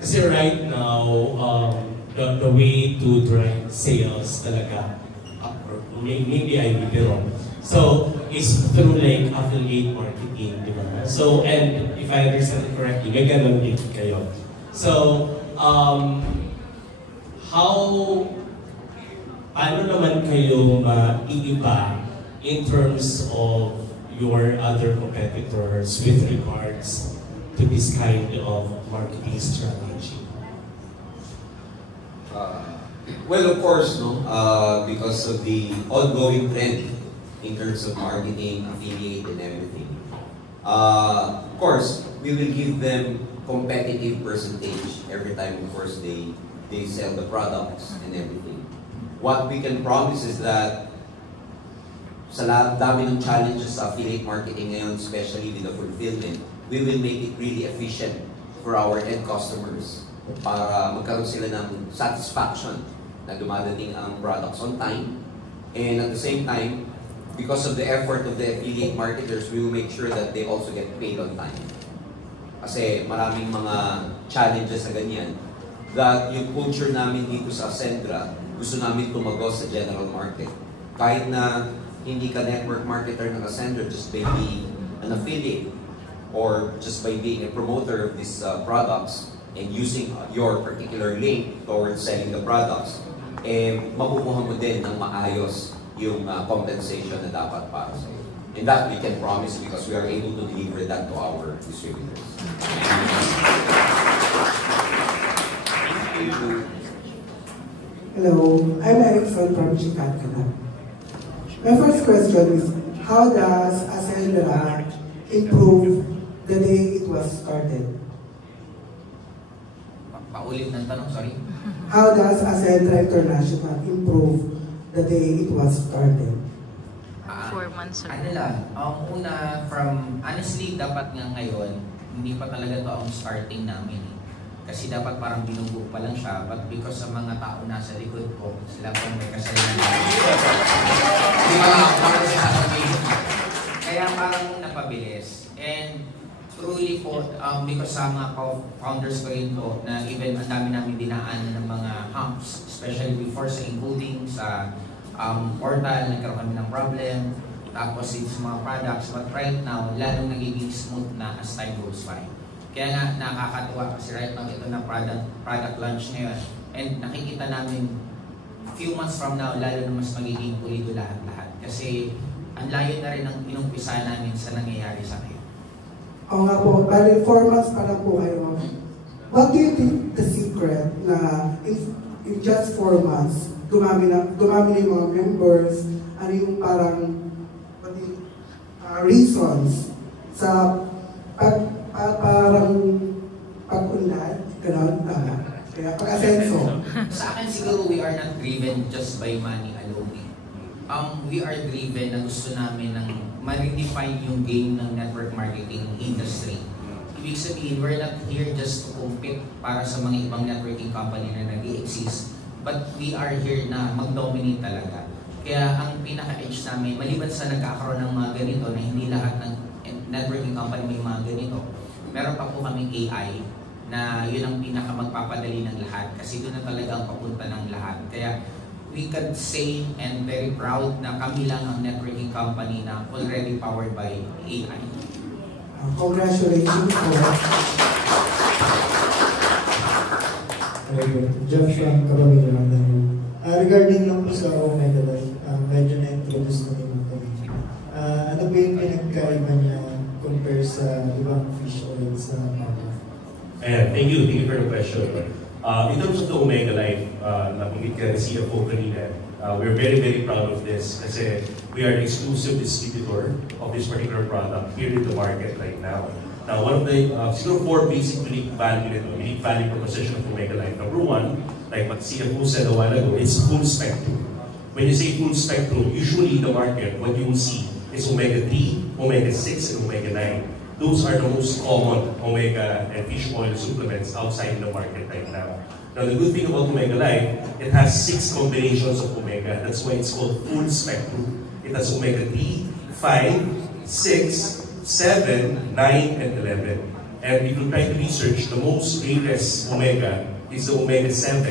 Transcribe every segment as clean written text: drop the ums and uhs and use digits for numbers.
Kasi right now, the way to drive sales talaga, or maybe I will be wrong. So, is through like affiliate marketing, di ba? So, and if I understand it correctly, may ganun din kayo. So, paano naman kayo maiiba in terms of your other competitors with regards to this kind of marketing strategy? Well, of course, no, because of the ongoing trend in terms of marketing, affiliate, and everything. Of course, we will give them competitive percentage every time, of course, they sell the products and everything. What we can promise is that sa dami ng challenges sa affiliate marketing ngayon, especially with the fulfillment, we will make it really efficient for our end customers para magkaroon sila ng satisfaction na dumadating ang products on time. And at the same time, because of the effort of the affiliate marketers, we will make sure that they also get paid on time. Kasi maraming mga challenges sa ganyan that yung culture namin dito sa Ascendra, gusto namin tumagos sa general market. Kahit na hindi ka network marketer ng Ascendra just by being an affiliate or just by being a promoter of these products and using your particular link towards selling the products, makukuha mo din ng maayos yung compensation na dapat para sa iyo. And that we can promise because we are able to deliver that to our distributors. Hello, I'm Erickson from Chicago. My first question is, how does Ascendra improve the day it was started? Paulit ng tanong, sorry. How does Ascendra International improve the day it was started? 4 months ago. Ano lang, una, honestly, dapat nga ngayon, hindi pa talaga to ang starting namin. Kasi dapat parang binubuo pa lang siya, but because sa mga tao nasa likod ko, sila po may kasalanan. Di ba ako sasabihin? Kaya parang napabilis. And truly po, because sa mga founders ko rin po, na even ang dami namin dinaanan ng mga humps, especially before sa encoding, sa portal, nagkaroon kami ng problem, tapos sa mga products, but right now, lalong nagiging smooth na as time goes by. Kaya nga nakakatuwa kasi right now ito na product launch ngayon, and nakikita namin few months from now, lalo na mas magiging pulido lahat-lahat. Kasi ang layo na rin ang inumpisa namin sa nangyayari sa ngayon. Oo nga po, bali 4 months pa lang po kayo. What do you think the secret na in just 4 months, dumami na yung mga members, ano yung parang reasons sa parang pag-unlad, gano'n, kaya pag-asenso. Sa akin siguro, we are not driven just by money alone. We are driven na gusto namin ng ma-redefine yung game ng network marketing industry. Ibig sabihin, we're not here just to compete para sa mga ibang networking company na nag-i-exist, but we are here na mag-dominate talaga. Kaya ang pinaka-edge namin, maliban sa nagkakaroon ng mga ganito na hindi lahat ng networking company may mga ganito, meron pa po kaming AI na yun ang pinaka magpapadali ng lahat kasi doon na talaga ang papunta ng lahat. Kaya we can say and very proud na kami lang ang networking company na already powered by AI. Congratulations po. Joshua Carolina. Regarding lang po sa Omega Life, medyo na-introduce na rin ako. Ano ba yung pinagkaiba niya compare sa ibang fish oil sa market? Thank you for the question. In terms of the Omega Life, nabanggit ka na CFO kanina, we're very proud of this kasi we are the exclusive distributor of this particular product here in the market right now. Now, one of the four basic unique value proposition of Omega Life. Number one, like what CFO said a while ago, it's full spectrum. When you say full spectrum, usually in the market, what you will see is Omega-3, Omega-6, and Omega-9. Those are the most common Omega and fish oil supplements outside the market right now. Now, the good thing about Omega Life, it has 6 combinations of Omega. That's why it's called full spectrum. It has Omega-3, 5, 6, 7, 9, and 11. And if you try to research, the most rarest omega is the omega-7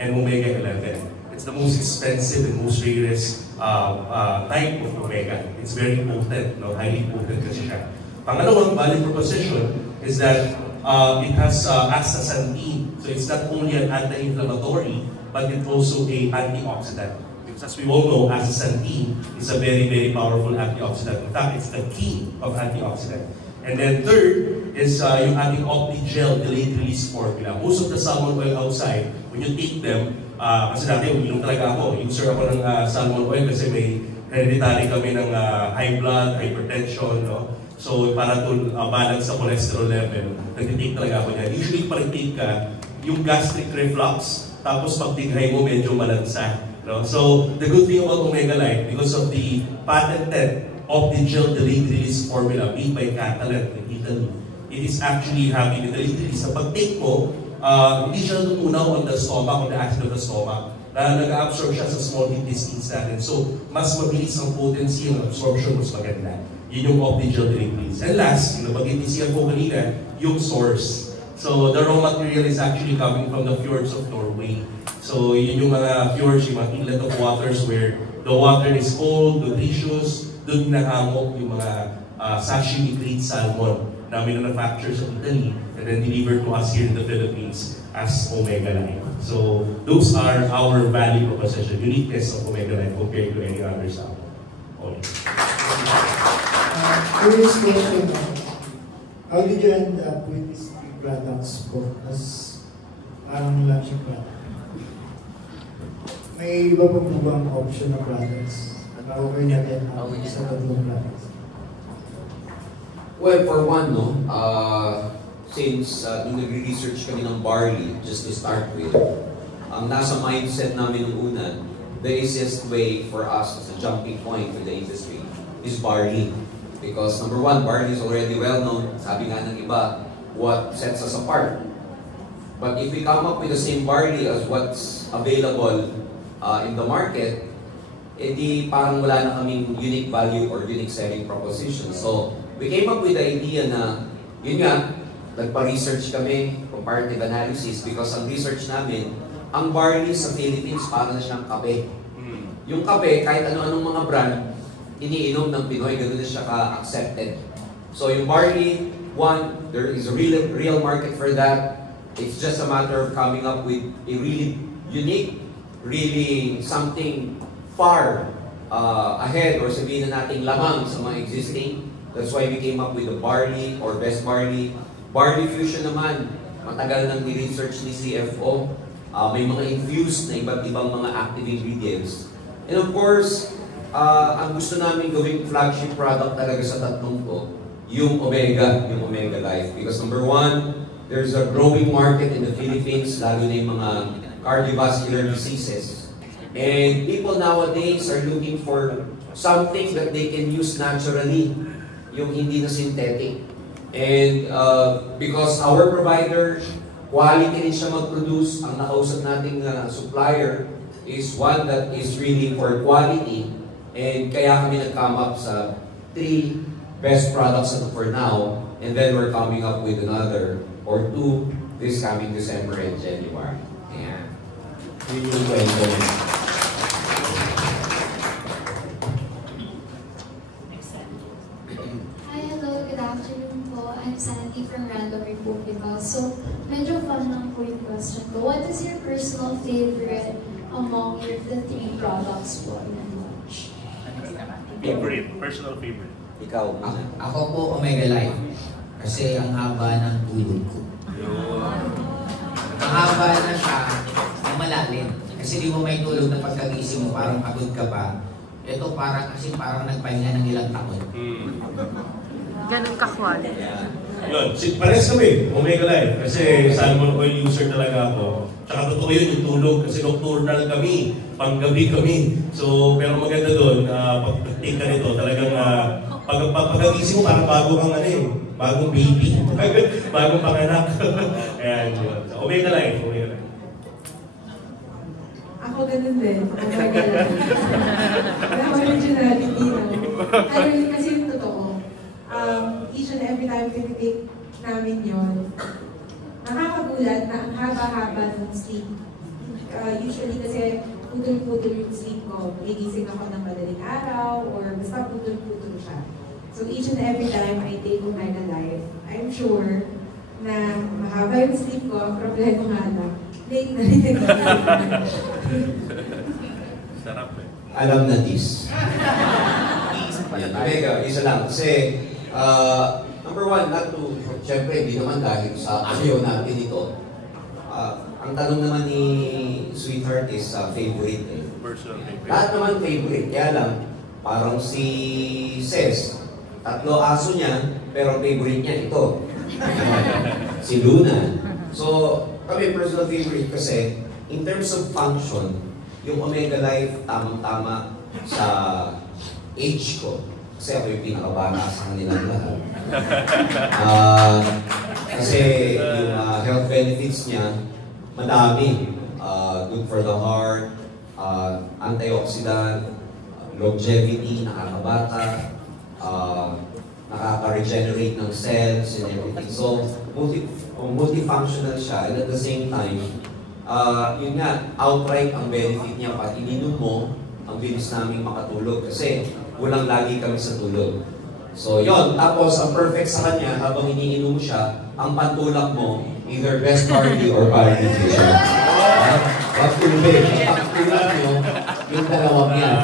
and omega-11. It's the most expensive and most rarest type of omega. It's very potent, no? Highly potent kasi siya. Pangalawang value proposition is that it has astaxanthin. So it's not only an anti-inflammatory, but it's also a antioxidant. Because as we all know, astaxanthin is a very, very powerful antioxidant. In fact, it's the king of antioxidant. And then third is yung ating Optigel delayed release formula. Most of the salmon oil outside, when you take them, kasi dati uminom talaga ako, user ako ng salmon oil kasi may hereditary kami ng high blood, hypertension, no? So para to balance sa cholesterol level, nag-take talaga ako niya. Usually pag take ka, yung gastric reflux, tapos pag tighay mo medyo malansa. No? So the good thing about Omega Life, because of the patented Optigel delayed release formula made by Catalent in Italy, it is actually having a delayed release. Sa pag-take mo, hindi siya natutunaw on the stomach, on the acid of the stomach. Nag-absorb siya sa small intestines natin. So, mas mabilis ang potency, ang absorption, mas maganda. Yun yung Optigel delayed release. And last, yung napag-intisiyan ko kanina, yung source. So, the raw material is actually coming from the fjords of Norway. So, yun yung mga fjords, yung mga inlet of waters where the water is cold, nutritious, doon nahamok yung mga sashimi grade salmon na manufactured sa Italy and then delivered to us here in the Philippines as Omega Life. So those are our value proposition, uniqueness of Omega Life compared to any other salmon. Curious question, how did you end up with these three products po as parang launching product? May iba pa po bang option na products? Okay natin sa tatlong products? Well, for one, no, since nag-research kami ng barley, just to start with, ang nasa mindset namin nung una, the easiest way for us as a jumping point for the industry is barley. Because number one, barley is already well known, sabi nga ng iba, what sets us apart. But if we come up with the same barley as what's available in the market, edi parang wala na kaming unique value or unique selling proposition. So, we came up with the idea na, yun nga, nagpa-research kami, comparative analysis, because ang research namin, ang barley sa Philippines parang na siyang kape. Yung kape, kahit ano-anong mga brand, iniinom ng Pinoy, ganoon na siya ka-accepted. So yung barley, one, there is a real market for that. It's just a matter of coming up with a really unique, really something far ahead or sabihin na nating lamang sa mga existing. That's why we came up with the barley or best barley. Barley fusion naman, matagal nang ni-research ni CFO. May mga infused na iba't ibang mga active ingredients. And of course, ang gusto namin gawing flagship product talaga sa tatlong ko, yung Omega Life. Because number one, there's a growing market in the Philippines, lalo na yung mga cardiovascular diseases. And people nowadays are looking for something that they can use naturally, yung hindi na synthetic. And because our provider, quality rin siya mag-produce, ang nakausap nating supplier is one that is really for quality. And kaya kami nag-come up sa 3 best products for now. And then we're coming up with another or 2 this coming December and January. Yeah. Yun yung kwento. I'm Sandy from Random Republica. So, medyo fun lang po yung question ko. What is your personal favorite among the 3 products po in launch? Favorite, personal favorite. Ikaw. Ako po Omega Life. Kasi ang haba ng tulog ko. Ang haba na siya, ang malalim. Kasi di mo may tulog na pagkagising mo, parang pagod ka pa. Ito parang nagpahinga ng ilang taon. Ganun ka-quality. Yun, pares kami, Omega Life. Kasi salmon oil user talaga ako. Tsaka totoo yun, yung tulog. Kasi nocturnal kami, panggabi kami. So, pero maganda doon, pag-take ka nito, talagang pag-agising mo, parang bago kang bagong baby. Bagong panganak. Ayan, yun. So, Omega Life, Omega Life. Ako ganun din, Omega Life. Pero originality, no? Ano yun kasi yung totoo. Each and every time we take namin yon. Nakakagulat na ang haba-haba ng sleep. Usually kasi putol-putol yung sleep ko. Gigising ako ng madaling araw or basta putol-putol siya. So each and every time I take Omega Life, I'm sure na mahaba yung sleep ko. Ang problema nga lang, late na rin. Sarap eh. Alam na this. Yan, Omega, isa lang. Kasi, number one, not to, syempre, hindi naman dahil sa ayaw natin ito. Ang tanong naman ni Sweetheart is favorite. Eh. Personal favorite. Lahat naman favorite. Kaya lang, parang si Ces, 3 aso niya, pero favorite niya ito. Si Luna. So, kami personal favorite kasi, in terms of function, yung Omega Life, tamang-tama sa age ko. Kasi ako yung pinakabata sa kanilang lahat. Kasi yung health benefits niya, madami. Good for the heart, antioxidant, longevity, nakakabata, nakaka-regenerate ng cells and everything. So, multifunctional siya, and at the same time, yun nga, outright ang benefit niya pag ininom mo, ang bilis naming makatulog kasi kulang lagi kami sa tulog. So yon, tapos ang perfect sa kanya, habang iniinom siya, ang pantulak mo, either best party or party nutrition. Pag tubig, pag tulak mo, yung dalawang yan.